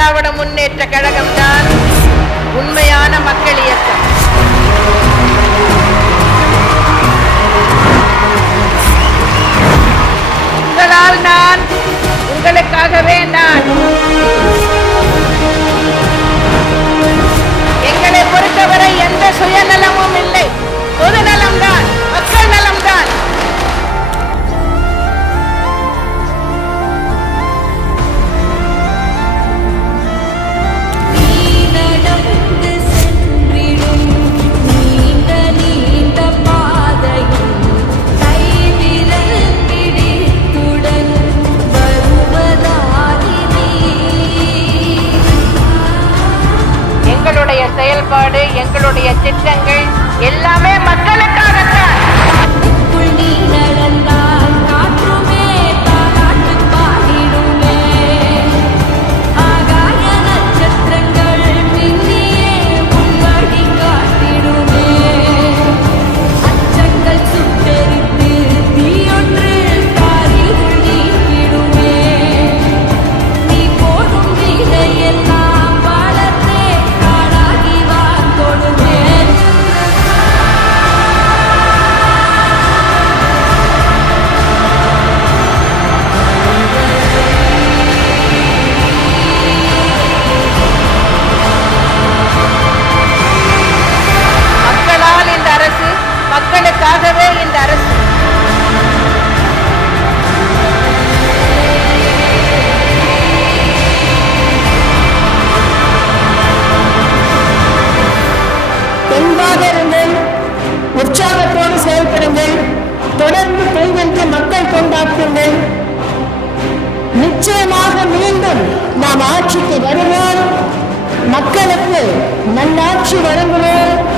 திராவிட முன்னேற்ற கழகம் தான் உண்மையான மக்கள் இயக்கம். உங்களால் நான், உங்களுக்காகவே நான். எங்களை பொறுத்தவரை எந்த சுயநலமும் இல்லை, பொதுநலம்தான், மக்கள் நலம்தான். எங்களுடைய செயல்பாடு, எங்களுடைய திட்டங்கள் எல்லாமே மக்களுக்காகத்தான். மக்களுக்காகவே இந்த அரசு. தெம்பாக இருங்கள், உற்சாகத்தோடு செயல்படுங்கள், தொடர்ந்து கைவென்று மக்கள் கொண்டாடுங்கள். நிச்சயமாக மீண்டும் நாம் ஆட்சிக்கு வருவோம், மக்களுக்கு நல்லாட்சி வழங்குவோம்.